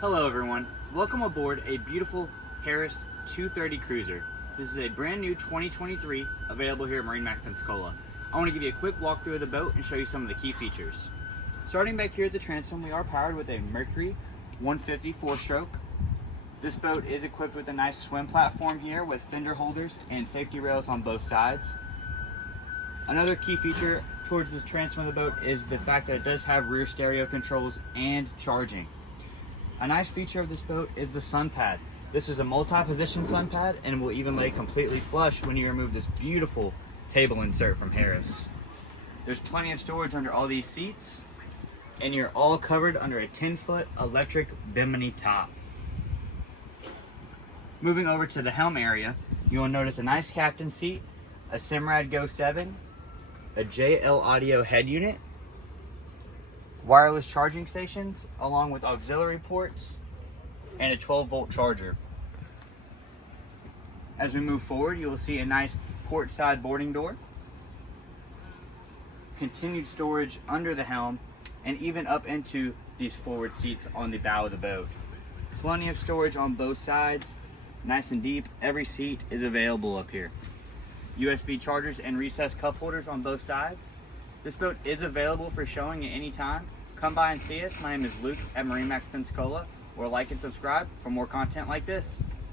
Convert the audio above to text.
Hello everyone, welcome aboard a beautiful Harris 230 cruiser. This is a brand new 2023 available here at MarineMax Pensacola. I want to give you a quick walkthrough of the boat and show you some of the key features. Starting back here at the transom, we are powered with a Mercury 150 4-stroke. This boat is equipped with a nice swim platform here with fender holders and safety rails on both sides. Another key feature towards the transom of the boat is the fact that it does have rear stereo controls and charging. A nice feature of this boat is the Sunpad. This is a multi-position Sunpad and will even lay completely flush when you remove this beautiful table insert from Harris. There's plenty of storage under all these seats, and you're all covered under a 10-foot electric bimini top. Moving over to the helm area, you'll notice a nice captain seat, a Simrad Go 7, a JL Audio head unit, wireless charging stations along with auxiliary ports, and a 12-volt charger. As we move forward, you will see a nice port side boarding door, continued storage under the helm, and even up into these forward seats on the bow of the boat. Plenty of storage on both sides, nice and deep. Every seat is available up here. USB chargers and recessed cup holders on both sides. This boat is available for showing at any time. Come by and see us. My name is Luke at MarineMax Pensacola, or like and subscribe for more content like this.